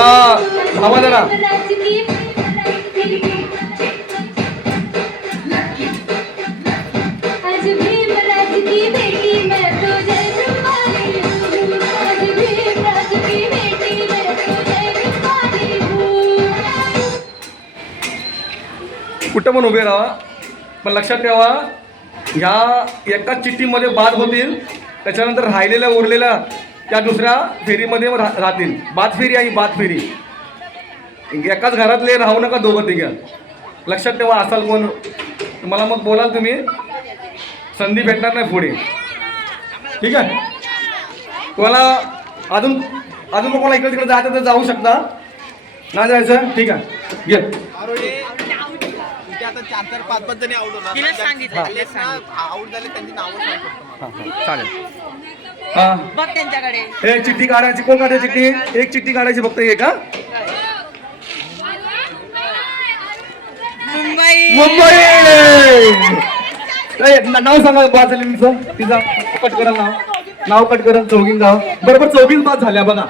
चला थांबा जरा. कुठं पण उभे राहा, पण लक्षात ठेवा ह्या एकाच चिठ्ठीमध्ये बाद होतील, त्याच्यानंतर राहिलेल्या उरलेल्या त्या दुसऱ्या फेरीमध्ये राहतील. बाद फेरी आणि बाद फेरी एकाच घरातले राहू नका दोघं तिघं. लक्षात ठेवा. असाल कोण मला मग बोलाल तुम्ही, संधी भेटणार नाही पुढे. ठीक आहे. तुम्हाला अजून कोणाला इकडे तिकडे जायचं तर जाऊ शकता, नाही जायचं ठीक आहे. घे आता 4-5 जणी आउट होणार. आउट झाले त्यांची नावं सांगतो. चालेल. हा बघ त्यांच्याकडे हे चिठ्ठी काढायची. कोण काढायची चिठ्ठी? एक चिठ्ठी काढायची फक्त. एक का मुंबई नाव सांगा बाद झाले तिचं. कट करा नाव कट करा. चौघीन गाव बरोबर 24 बाद झाल्या बघा.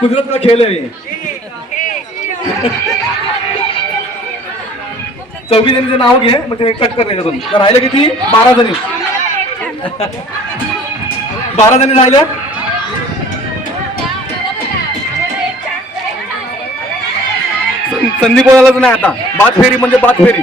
गुजरातला खेळ आहे. 24 जणीचं नाव घे, मग ते कट कर त्याच्यातून. राहिले किती? 12 जणी. 12 जणी राहिल्या. संधी बोलायलाच नाही आता. बाद फेरी म्हणजे बाद फेरी.